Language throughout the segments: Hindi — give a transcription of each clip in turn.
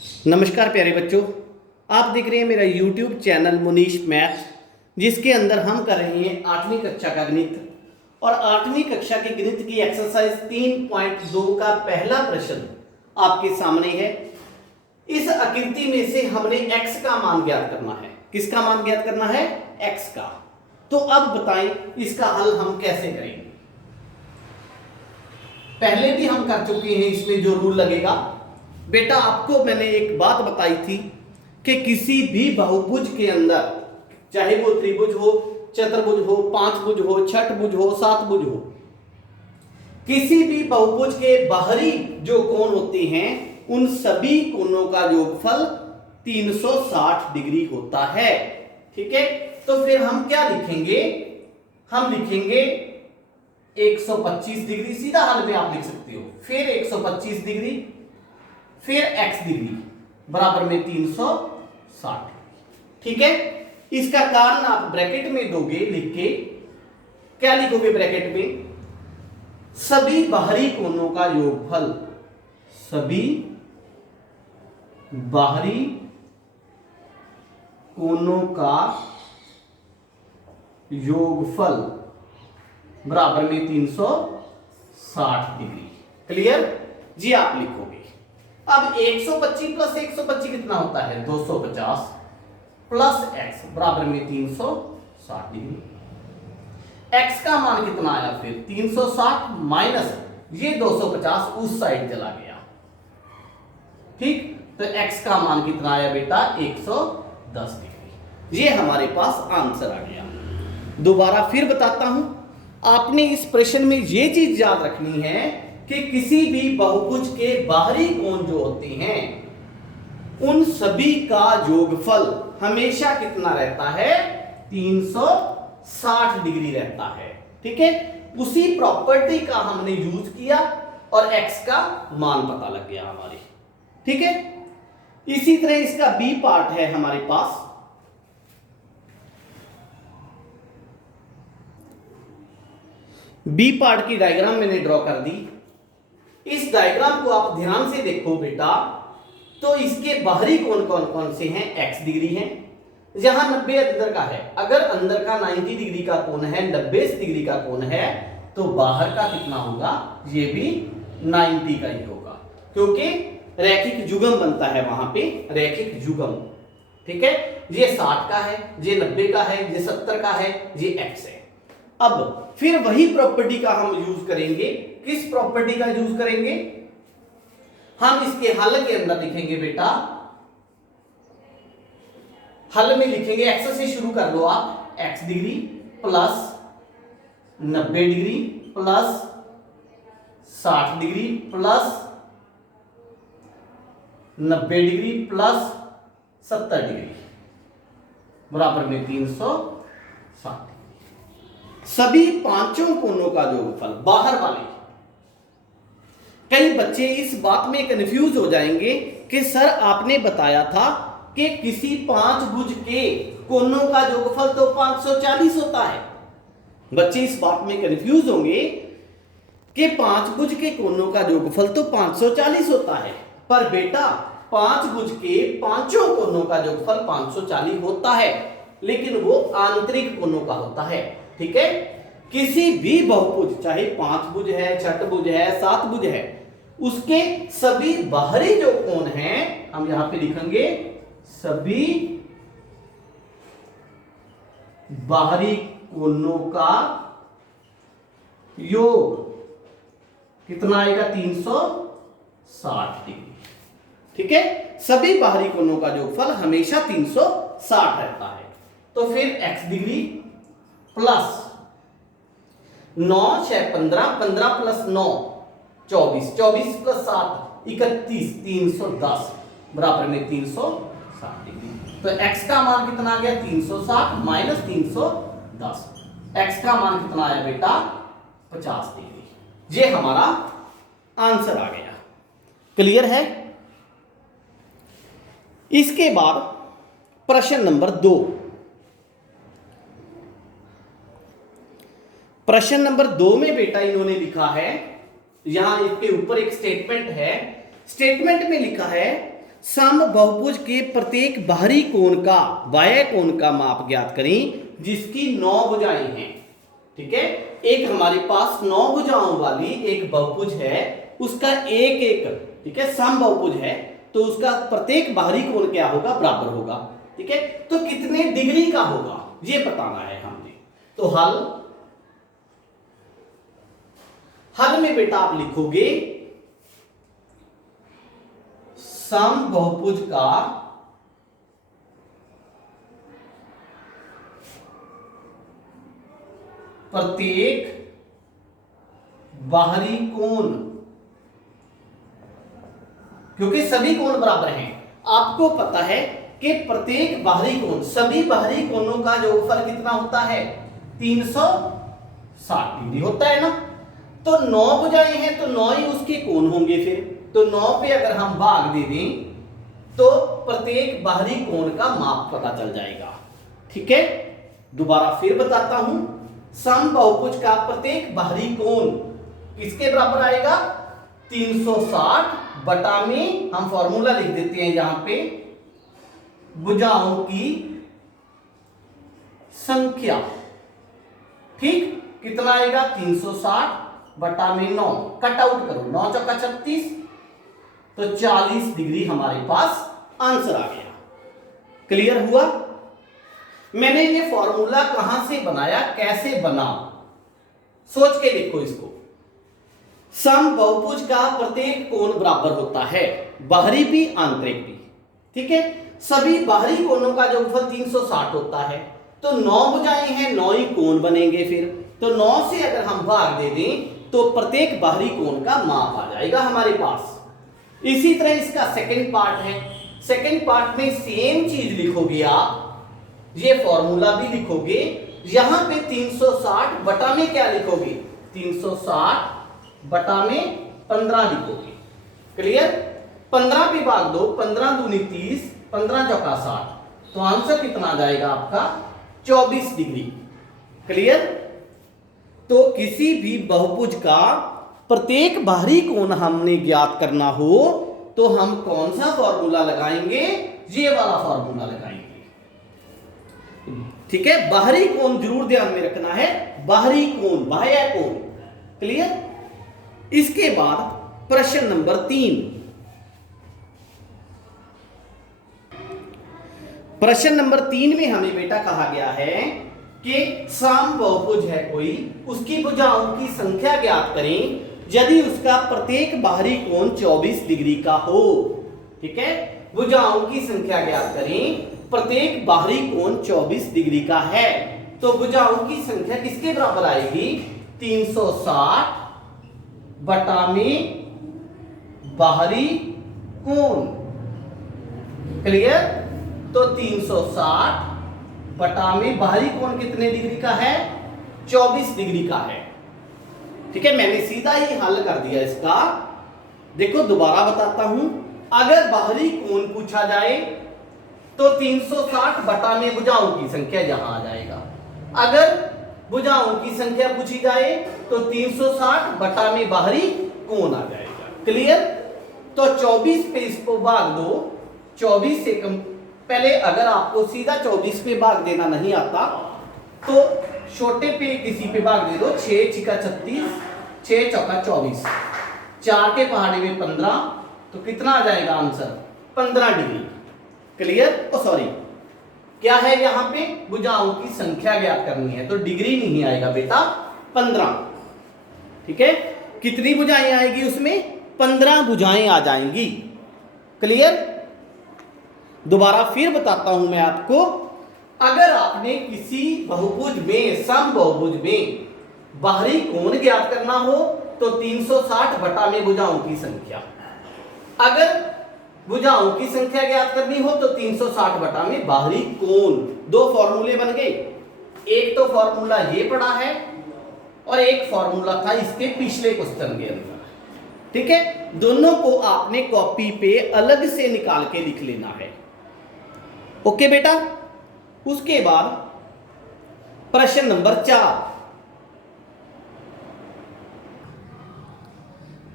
नमस्कार प्यारे बच्चों, आप देख रहे हैं मेरा YouTube चैनल मुनीश मैथ, जिसके अंदर हम कर रहे हैं 8वीं कक्षा का गणित। और 8वीं कक्षा के गणित की एक्सरसाइज 3.2 का पहला प्रश्न आपके सामने है। इस आकृति में से हमने x का मान ज्ञात करना है। किसका मान ज्ञात करना है? x का। तो अब बताएं इसका हल हम कैसे करेंगे। पहले भी हम कर चुके हैं, इसमें जो रूल लगेगा बेटा, आपको मैंने एक बात बताई थी कि किसी भी बहुभुज के अंदर, चाहे वो त्रिभुज हो, चतुर्भुज हो, पांचभुज हो, छठभुज हो, सातभुज हो, किसी भी बहुभुज के बाहरी जो कोण होते हैं उन सभी कोणों का योगफल 360 डिग्री होता है। ठीक है, तो फिर हम क्या लिखेंगे? हम लिखेंगे 125 डिग्री। सीधा हल में आप लिख सकते हो, फिर 125 डिग्री, फिर x डिग्री बराबर में 360। ठीक है, इसका कारण आप ब्रैकेट में दोगे लिख के। क्या लिखोगे ब्रैकेट में? सभी बाहरी कोणों का योगफल, सभी बाहरी कोणों का योगफल बराबर में 360 डिग्री। क्लियर जी? आप लिखोगे। अब 125 प्लस 125 कितना होता है? 250 प्लस x बराबर में 360 डिग्री। x का मान कितना आया फिर? 360 माइनस ये 250 उस साइड चला गया। ठीक, तो x का मान कितना आया बेटा? 110 डिग्री। ये हमारे पास आंसर आ गया। दोबारा फिर बताता हूं, आपने इस प्रश्न में ये चीज याद रखनी है कि किसी भी बहुभुज के बाहरी कोण जो होते हैं उन सभी का योगफल हमेशा कितना रहता है? 360 डिग्री रहता है। ठीक है, उसी प्रॉपर्टी का हमने यूज किया और x का मान पता लग गया हमारे। ठीक है, इसी तरह इसका बी पार्ट है हमारे पास। बी पार्ट की डायग्राम मैंने ड्रॉ कर दी। इस डायग्राम को आप ध्यान से देखो बेटा, तो इसके बाहरी कोण कौन कौन से हैं? x डिग्री है, जहां 90 अंदर का है। अगर अंदर का 90 डिग्री का कोण है, 90 डिग्री का कोण है, तो बाहर का कितना होगा? ये भी 90 का ही होगा, क्योंकि रैखिक युग्म बनता है वहां पे, रैखिक युग्म। ठीक है, ये 60 का है, ये 90 का है, ये 70 का है, ये x है। अब फिर वही प्रॉपर्टी का हम यूज करेंगे। किस प्रॉपर्टी का यूज करेंगे? हम इसके हल के अंदर लिखेंगे बेटा, हल में लिखेंगे, x से शुरू कर लो आप, x degree plus 90 degree plus 60 degree plus 90 degree plus 70 degree बराबर में 360। सभी पांचों कोणों का योगफल बाहर वाले। कई बच्चे इस बात में कंफ्यूज हो जाएंगे कि सर आपने बताया था कि किसी पांचभुज के कोणों का योगफल तो 540 होता है। बच्चे इस बात में कंफ्यूज होंगे कि पांचभुज के कोणों का योगफल तो 540 होता है, पर बेटा पांचभुज के पांचों कोणों का योगफल 540 होता है, लेकिन वो आंतरिक कोणों का होता है। ठीक है, किसी भी बहुभुज, चाहे पांचभुज है, छठभुज है, सातभुज है, उसके सभी बाहरी जो कोण हैं, हम यहां पे लिखेंगे सभी बाहरी कोणों का योग कितना आएगा? 360 डिग्री। ठीक है, सभी बाहरी कोणों का योगफल हमेशा 360 रहता है। तो फिर x degree plus 9 6 15, 15 plus 9 24, 24 plus 7 31, 310 बराबर में 360 डिग्री। तो x का मान कितना आ गया? 360 माइनस 310। x का मान कितना आया बेटा? 50 डिग्री। ये हमारा आंसर आ गया। क्लियर है? इसके बाद प्रश्न नंबर 2। प्रश्न नंबर 2 में बेटा इन्होंने लिखा है, यहां इसके ऊपर एक स्टेटमेंट है। स्टेटमेंट में लिखा है सम बहुभुज के प्रत्येक बाहरी कोण का बाह्य कोण का माप ज्ञात करें जिसकी 9 भुजाएं हैं। ठीक है, एक हमारे पास 9 भुजाओं वाली एक बहुभुज है, उसका एक एक, ठीक है, सम बहुभुज है, तो उसका प्रत्येक बाहरी कोण क्या होगा, बराबर होगा। ठीक है, तो कितने डिग्री का होगा ये बताना है हमने। तो हल में बेटा आप लिखोगे सम बहुभुज का प्रत्येक बाहरी कोण, क्योंकि सभी कोण बराबर हैं, आपको पता है कि प्रत्येक बाहरी कोण, सभी बाहरी कोणों का योगफल कितना होता है, 360 डिग्री होता है ना। तो 9 भुजाएं हैं तो 9 ही उसके कोण होंगे फिर, तो 9 पे अगर हम भाग दे दें तो प्रत्येक बाहरी कोण का माप पता चल जाएगा। ठीक है, दोबारा फिर बताता हूं, सम बहुभुज का प्रत्येक बाहरी कोण किसके बराबर आएगा, 360 बटा में हम फॉर्मूला लिख देते हैं यहां पे, भुजाओं की संख्या। ठीक, कितना आएगा, 360 बटा में 9, कट आउट करो, 9 चौका 36, तो 40 डिग्री हमारे पास आंसर आ गया। क्लियर हुआ। मैंने ये फॉर्मूला कहां से बनाया, कैसे बना, सोच के देखो इसको। सम बहुभुज का प्रत्येक कोण बराबर होता है, बाहरी भी आंतरिक भी। ठीक है, सभी बाहरी कोणों का योगफल 360 होता है, तो 9 भुजाएं हैं, 9 ही कोण बनेंगे फिर, तो 9 से अगर हम भाग दे दें तो प्रत्येक बाहरी कोण का माप आ जाएगा हमारे पास। इसी तरह इसका सेकंड पार्ट है, सेकंड पार्ट में सेम चीज लिखोगे आप, ये फॉर्मूला भी लिखोगे, यहां पे 360 बटा में क्या लिखोगे, 360 बटा में 15 लिखोगे। क्लियर, 15 पे भाग दो, 15 दूनी 30, 15 चौका 60, तो आंसर कितना आ जाएगा आपका, 24 डिग्री। क्लियर, तो किसी भी बहुभुज का प्रत्येक बाहरी कोण हमने ज्ञात करना हो तो हम कौन सा फॉर्मूला लगाएंगे, ये वाला फॉर्मूला लगाएंगे। ठीक है, बाहरी कोण जरूर ध्यान में रखना है, बाहरी कोण, बाह्य कोण। क्लियर, इसके बाद प्रश्न नंबर 3। प्रश्न नंबर 3 में हमें बेटा कहा गया है कि सम बहुभुज है कोई, उसकी भुजाओं की संख्या ज्ञात करें यदि उसका प्रत्येक बाहरी कोण 24 डिग्री का हो। ठीक है, भुजाओं की संख्या ज्ञात करें, प्रत्येक बाहरी कोण 24 डिग्री का है, तो भुजाओं की संख्या किसके बराबर आएगी, 360 बटा में बाहरी कोण। क्लियर, तो 360 बटा में बाहरी कोण कितने डिग्री का है, 24 डिग्री का है। ठीक है, मैंने सीधा ही हल कर दिया इसका। देखो दोबारा बताता हूं, अगर बाहरी कोण पूछा जाए तो 360 बटा में भुजाओं की संख्या यहां आ जाएगा, अगर भुजाओं की संख्या पूछी जाए तो 360 बटा में बाहरी कोण आ जाएगा। क्लियर, तो 24 पे इसको भाग दो, 24 से कम, पहले अगर आपको सीधा 24 पे भाग देना नहीं आता तो छोटे पे किसी पे भाग दे दो, 6 छिका 36, 6 चौका 24, 4 के पहाड़े में 15, तो कितना आ जाएगा आंसर, 15 डिग्री। क्लियर, सॉरी क्या है यहां पे, भुजाओं की संख्या ज्ञात करनी है, तो डिग्री नहीं आएगा बेटा, 15। ठीक है, कितनी भुजाएं आएगी उसमें, 15 भुजाएं आ जाएंगी। क्लियर, दोबारा फिर बताता हूं मैं आपको, अगर आपने किसी बहुभुज में, सम बहुभुज में बाहरी कोण ज्ञात करना हो तो 360 बटा में भुजाओं की संख्या, अगर भुजाओं की संख्या ज्ञात करनी हो तो 360 बटा में बाहरी कोण। दो फॉर्मूले बन गए, एक तो फॉर्मूला ये पड़ा है और एक फॉर्मूला था इसके पिछले क्वेश्चन के अंदर। ठीक है, दोनों को आपने कॉपी पे अलग से निकाल के लिख लेना है। ओके बेटा, उसके बाद प्रश्न नंबर 4।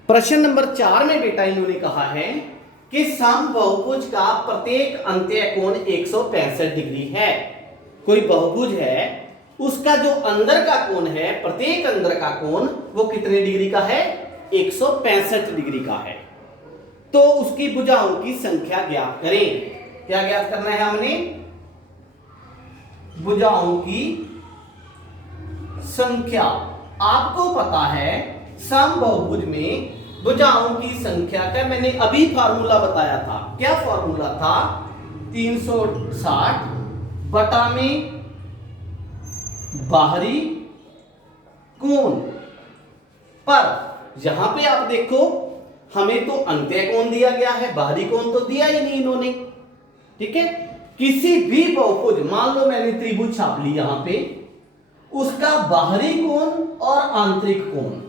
प्रश्न नंबर 4 में बेटा इन्होंने कहा है कि समबाहुभुज का प्रत्येक अंत्य कोण 165 डिग्री है। कोई बहुभुज है, उसका जो अंदर का कोण है, प्रत्येक अंदर का कोण वो कितने डिग्री का है? 165 डिग्री का है। तो उसकी भुजाओं की संख्या ज्ञात करें। क्या ज्ञात करना है हमने? भुजाओं की संख्या। आपको पता है समबाहुभुज में भुजाओं की संख्या का मैंने अभी फार्मूला बताया था। क्या फार्मूला था? 360 बटा में बाहरी कोण। पर यहां पे आप देखो, हमें तो अंत्य कोण दिया गया है, बाहरी कोण तो दिया ही नहीं इन्होंने। ठीक है, किसी भी बहुभुज, मान लो मैंने त्रिभुज छाप ली यहां पे, उसका बाहरी कोण और आंतरिक कोण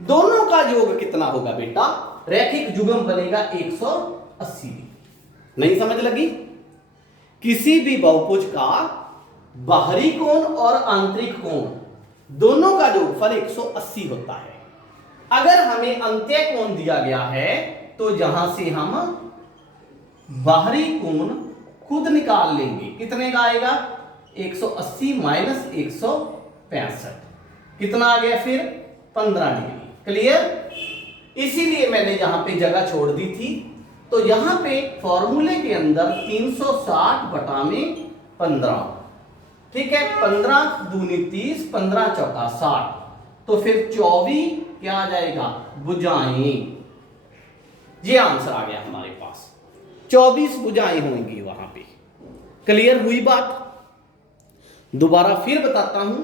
दोनों का योग कितना होगा बेटा? रैखिक जुगम बनेगा 180 डिग्री। नहीं समझ लगी? किसी भी बहुभुज का बाहरी कोण और आंतरिक कोण दोनों का योगफल 180 होता है। अगर हमें अंत्य कोण दिया गया है तो यहां से हम बाहरी कोण खुद निकाल लेंगे। कितने का आएगा? 180 माइनस 165 कितना आ गया फिर? 15 डिग्री। क्लियर? इसीलिए मैंने यहां पे जगह छोड़ दी थी। तो यहां पे फॉर्मूले के अंदर 360 बटा में 15, ठीक है, 15 दूनी 30, 15 चौका 60, तो फिर 24 क्या आ जाएगा? भुजाएं। ये आंसर आ गया हमारे पास। 24 भुजाएं होंगी वहां पे। क्लियर हुई बात? दोबारा फिर बताता हूं,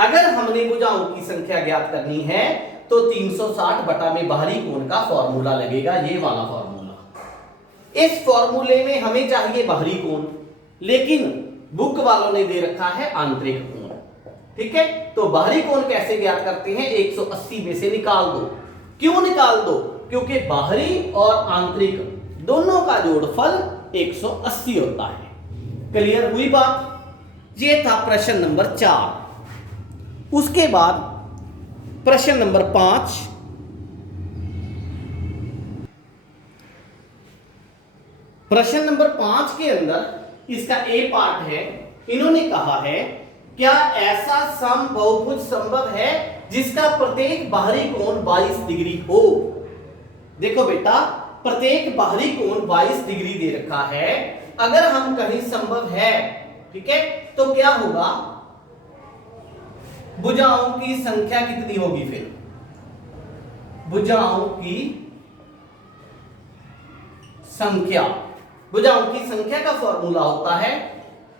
अगर हमने भुजाओं की संख्या ज्ञात करनी है तो 360 बटा में बाहरी कोण का फॉर्मूला लगेगा, ये वाला फॉर्मूला। इस फॉर्मूले में हमें चाहिए बाहरी कोण, लेकिन बुक वालों ने दे रखा है आंतरिक कोण। ठीक है, तो बाहरी कोण कैसे ज्ञात करते हैं? 180 में से निकाल दो। क्यों निकाल दो? क्योंकि बाहरी और आंतरिक दोनों का जोड़फल 180 होता है। क्लियर हुई बात? ये था प्रश्न नंबर 4। उसके बाद प्रश्न नंबर 5। प्रश्न नंबर 5 के अंदर इसका ए पार्ट है। इन्होंने कहा है, क्या ऐसा समबाहुभुज संभव है जिसका प्रत्येक बाहरी कोण 22 डिग्री हो? देखो बेटा, प्रत्येक बाहरी कोण 22 डिग्री दे रखा है। अगर हम कहीं संभव है, ठीक है, तो क्या होगा? भुजाओं की संख्या कितनी होगी फिर? भुजाओं की संख्या, भुजाओं की संख्या का फॉर्मूला होता है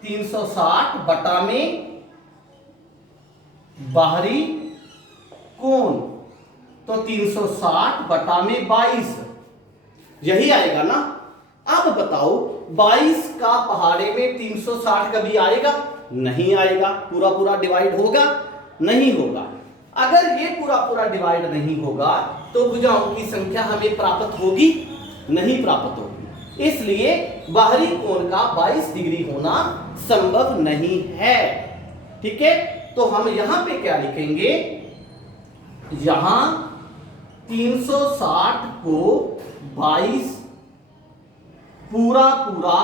360 बटा में बाहरी कोण, तो 360 बटा में 22, यही आएगा ना? अब बताओ, 22 का पहाड़े में 360 कभी आएगा? नहीं आएगा। पूरा पूरा डिवाइड होगा? नहीं होगा। अगर ये पूरा पूरा डिवाइड नहीं होगा तो भुजाओं की संख्या हमें प्राप्त होगी? नहीं प्राप्त होगी। इसलिए बाहरी कोण का 22 डिग्री होना संभव नहीं है। ठीक है, तो हम यहां पे क्या लिखेंगे? यहां 360 को 22 पूरा पूरा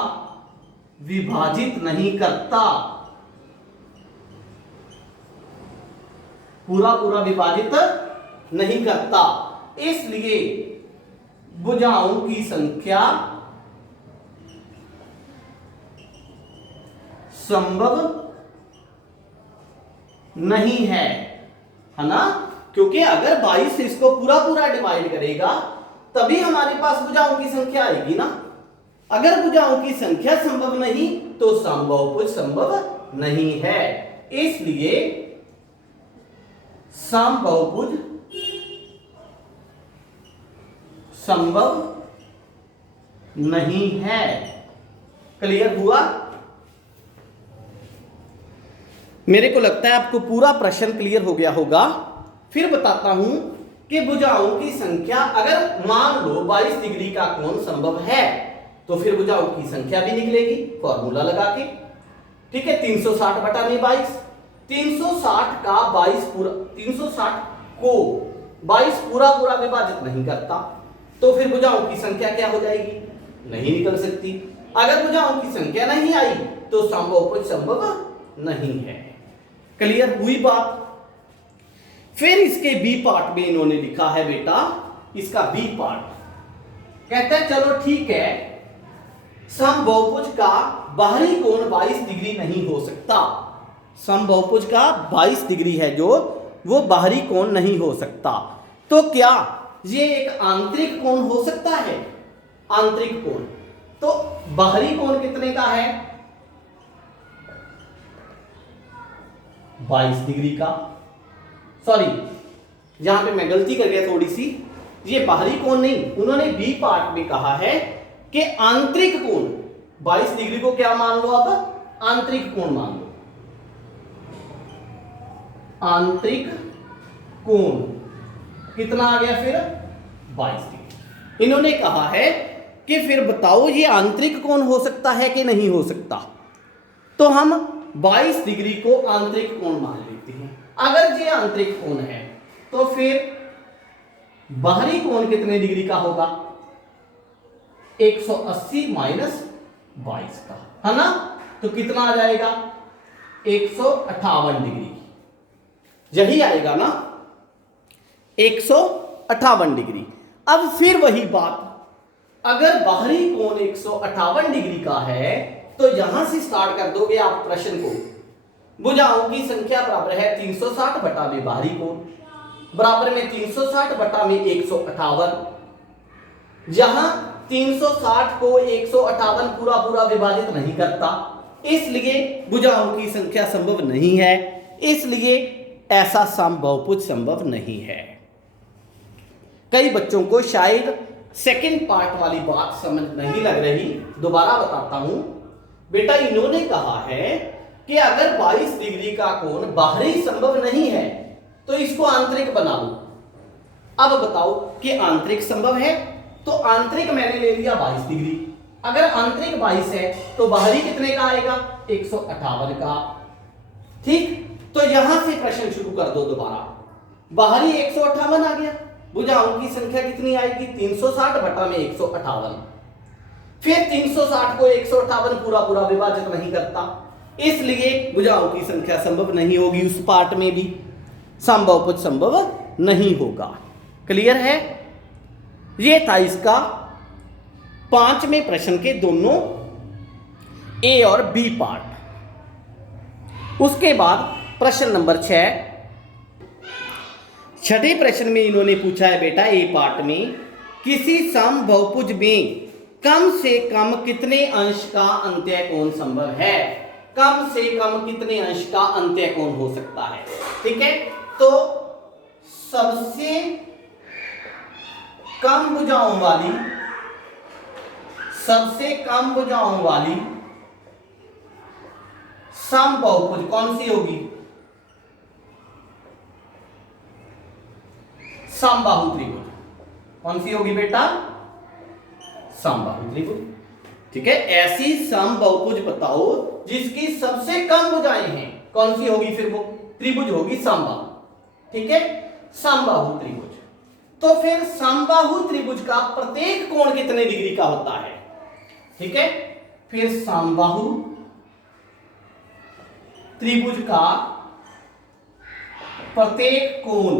विभाजित नहीं करता, पूरा पूरा विभाजित नहीं करता, इसलिए भुजाओं की संख्या संभव नहीं है ना? क्योंकि अगर 22 से इसको पूरा पूरा डिवाइड करेगा तभी हमारे पास भुजाओं की संख्या आएगी ना। अगर भुजाओं की संख्या संभव नहीं तो समबाहुभुज संभव नहीं है। इसलिए समबाहुभुज संभव नहीं है। क्लियर हुआ? मेरे को लगता है आपको पूरा प्रश्न क्लियर हो गया होगा। फिर बताता हूं कि भुजाओं की संख्या, अगर मान लो 22 डिग्री का कोण संभव है तो फिर भुजाओं की संख्या भी निकलेगी फॉर्मूला लगा के। ठीक है, 360 बटा में 22, 360 का 22 पूरा, 360 को 22 पूरा पूरा विभाजित नहीं करता, तो फिर भुजाओं की संख्या क्या हो जाएगी? नहीं निकल सकती। अगर भुजाओं की संख्या नहीं आई तो समबहुभुज संभव नहीं है। क्लियर हुई बात? फिर इसके बी पार्ट में इन्होंने लिखा है बेटा, इसका बी पार्ट कहते हैं चलो ठीक है, समबहुभुज का बाहरी कोण 22 डिग्री नहीं हो सकता। समबहुभुज का 22 डिग्री है जो, वो बाहरी कोण नहीं हो सकता। तो क्या ये एक आंतरिक कोण हो सकता है? आंतरिक कोण। तो बाहरी कोण कितने का है? 22 डिग्री का। सॉरी, यहां पे मैं गलती कर गया थोड़ी सी, ये बाहरी कोण नहीं, उन्होंने बी पार्ट में कहा है कि आंतरिक कोण। 22 डिग्री को क्या मान लो? अब आंतरिक कोण मान लो। आंतरिक कोण कितना आ गया फिर? 22 डिग्री। इन्होंने कहा है कि फिर बताओ ये आंतरिक कोण हो सकता है कि नहीं हो सकता? तो हम 22 डिग्री को आंतरिक कोण मान लेते हैं। अगर ये आंतरिक कोण है तो फिर बाहरी कोण कितने डिग्री का होगा? 180 माइनस 22 का, है ना? तो कितना आ जाएगा? 158 डिग्री। यही आएगा ना, 158 डिग्री। अब फिर वही बात, अगर बाहरी कोण 158 डिग्री का है तो यहां से स्टार्ट कर दोगे आप प्रश्न को। भुजाओं की संख्या बराबर है 360 बटा में बाहरी कोण, बराबर में 360 बटा में 158। जहां 360 को 158 पूरा पूरा विभाजित नहीं करता, इसलिए भुजाओं की संख्या संभव नहीं है, इसलिए ऐसा समबहुभुज संभव नहीं है। कई बच्चों को शायद सेकंड पार्ट वाली बात समझ नहीं लग रही, दोबारा बताता हूं बेटा। इन्होंने कहा है कि अगर 22 डिग्री का कोण बाहरी संभव नहीं है तो इसको आंतरिक बना लो। अब बताओ कि आंतरिक संभव है, तो आंतरिक मैंने ले लिया 22 डिग्री। अगर आंतरिक 22 है तो बाहरी कितने का आएगा? 158 का। ठीक, तो यहां से प्रश्न शुरू कर दो दोबारा। बाहरी 158 आ गया, भुजाओं की संख्या कितनी आएगी? 360 बटा में 158। फिर 360 को 158 पूरा पूरा विभाजित नहीं करता, इसलिए भुजाओं की संख्या संभव नहीं होगी। उस पार्ट में भी समबहुभुज संभव नहीं होगा। क्लियर है? यह था इसका 5वें प्रश्न के दोनों ए और बी पार्ट। उसके बाद प्रश्न नंबर 6, छठे प्रश्न में इन्होंने पूछा है बेटा ए पार्ट में, किसी समबहुभुज में कम से कम कितने अंश का अंत्य कोण संभव है? कम से कम कितने अंश का अंत्य कोण हो सकता है? ठीक है, तो सबसे कम भुजाओं वाली, सबसे कम भुजाओं वाली समबहुभुज कौन सी होगी? समबाहु त्रिभुज। कौन सी होगी बेटा? समबाहु त्रिभुज। ठीक है, ऐसी समबहुभुज बताओ जिसकी सबसे कम भुजाएं हैं, कौन सी होगी? फिर वो त्रिभुज होगी समबाहु। ठीक है, समबाहु त्रिभुज। तो फिर समबाहु त्रिभुज का प्रत्येक कोण कितने डिग्री का होता है? ठीक है, फिर समबाहु त्रिभुज का प्रत्येक कोण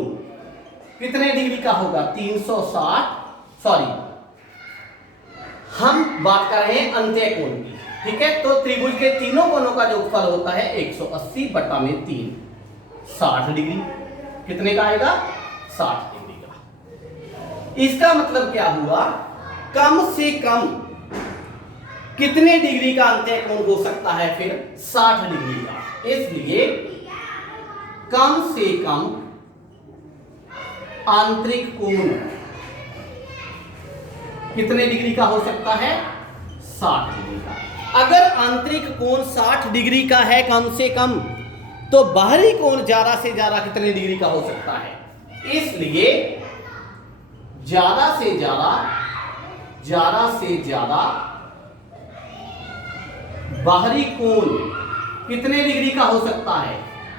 कितने डिग्री का होगा? 360। सॉरी, हम बात कर रहे हैं अंत्य कोण की। ठीक है, तो त्रिभुज के तीनों कोणों का योगफल होता है 180 बटा में 3, 60 डिग्री। कितने का आएगा? 60 डिग्री का। इसका मतलब क्या हुआ? कम से कम कितने डिग्री का अंत्य कोण हो सकता है? फिर 60 डिग्री का। इसलिए कम से कम आंतरिक कोण कितने डिग्री का हो सकता है? 60 डिग्री का। अगर आंतरिक कोण 60 डिग्री का है कम से कम, तो बाहरी कोण ज्यादा से ज्यादा कितने डिग्री का हो सकता है? इसलिए ज्यादा से ज्यादा बाहरी कोण कितने डिग्री का हो सकता है?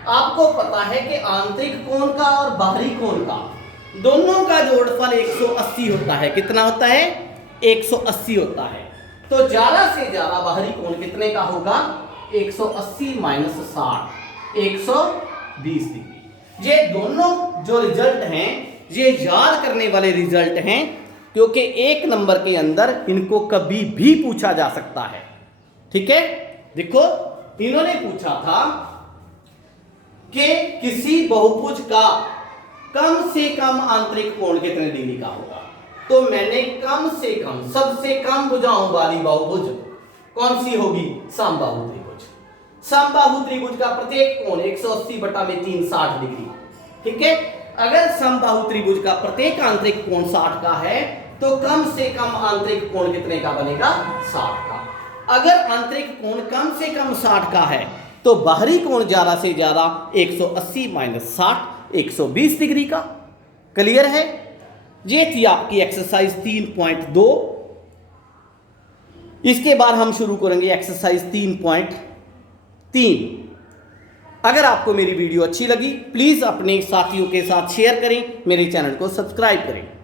आपको पता है कि आंतरिक कोण का और बाहरी कोण का दोनों का जोड़फल 180 होता है। कितना होता है? 180 होता है। तो ज्यादा से ज्यादा बाहरी कोण कितने का होगा? 180 माइनस 60, 120 डिग्री। ये दोनों जो रिजल्ट हैं ये याद करने वाले रिजल्ट हैं, क्योंकि एक नंबर के अंदर इनको कभी भी पूछा जा सकता है। ठीक है, देखो इन्होंने पूछा था कि किसी बहुभुज का कम से कम आंतरिक कोण कितने डिग्री का होगा। तो मैंने कम से कम, सबसे कम भुजाओं वाली बहुभुज कौन सी होगी? समबाहु त्रिभुज। समबाहु त्रिभुज का प्रत्येक कोण 180 बटा में 3 60 डिग्री। ठीक है, अगर समबाहु त्रिभुज का प्रत्येक आंतरिक कोण 60 का है तो कम से कम आंतरिक कोण कितने का बनेगा? 60 का। अगर आंतरिक कोण कम से कम 60 का है तो बाहरी कोण ज्यादा से ज्यादा 180 माइनस 60, 120 डिग्री का। क्लियर है? ये थी आपकी एक्सरसाइज 3.2। इसके बाद हम शुरू करेंगे एक्सरसाइज 3.3। अगर आपको मेरी वीडियो अच्छी लगी प्लीज अपने साथियों के साथ शेयर करें, मेरे चैनल को सब्सक्राइब करें।